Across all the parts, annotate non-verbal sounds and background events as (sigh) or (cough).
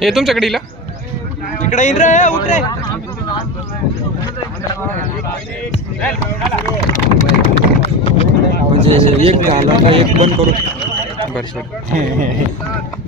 हे तुमच्याकडे इकडे येईन रे. उतरे म्हणजे एक झाला का एक बंद करू? बरं (laughs)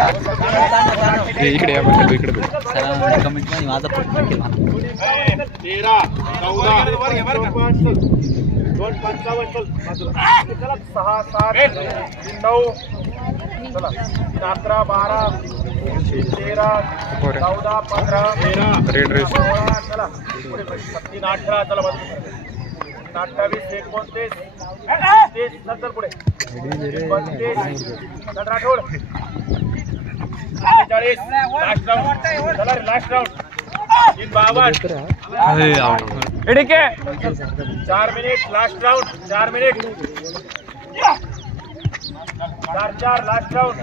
इकडे या बरं, इकडे बघ. कमेंटमध्ये माझा प्रश्न केला. तेरा चौदा दोन पंचावन्न चल सहा सात नऊ चला अकरा बारा तेरा. चौदा पंधरा तेरा. सोळा चला. तीन अठरा चला बस अठ्ठावीस एकोणतीस तीस नंतर पुढे. बत्तीस सतरा आठवड चाळीस लास्ट राऊंड चला रे लास्ट राऊंड तीन बावन्न चार मिनिट लास्ट राऊंड चार मिनिट। चार चार लास्ट राऊंड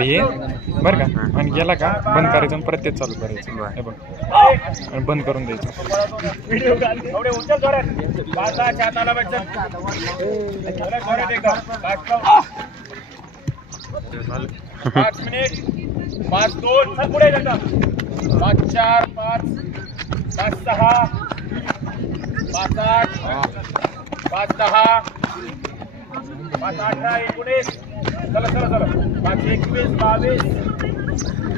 हे? बरं का? आणि गेला का? बंद करायचं आणि परत तेच चालू करायचं. हे बघ. आणि बंद करून द्यायचं. पाच मिनिट. पाच दोन. पुढे पाच चार पाच. पाच सहा. पाच आठ. पाच दहा. पाच अठरा एकोणीस. चला चला चला. पाच एकवीस बावीस.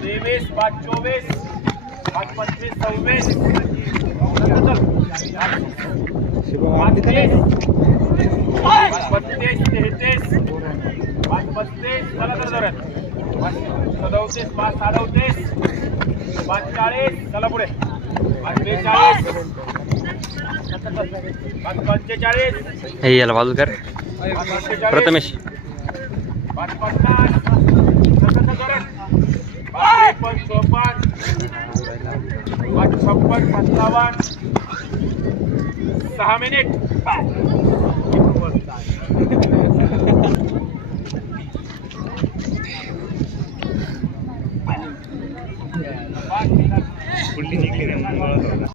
तेवीस पाच चोवीस. पाच पंचवीस सव्वीस. चल, चल. पाच तीस. पाच बत्तीस तेहतीस. पाच पस्तीस. चला चला जोरात पाच सदोतीस पाच अडोतीस पाच चाळीस. चला पुढे. पाच बेचाळीस. पाच पंचेचाळीस. हे याला बाजू कर. प्रथमेश. पन्नास छप्पन सहा मिनिट.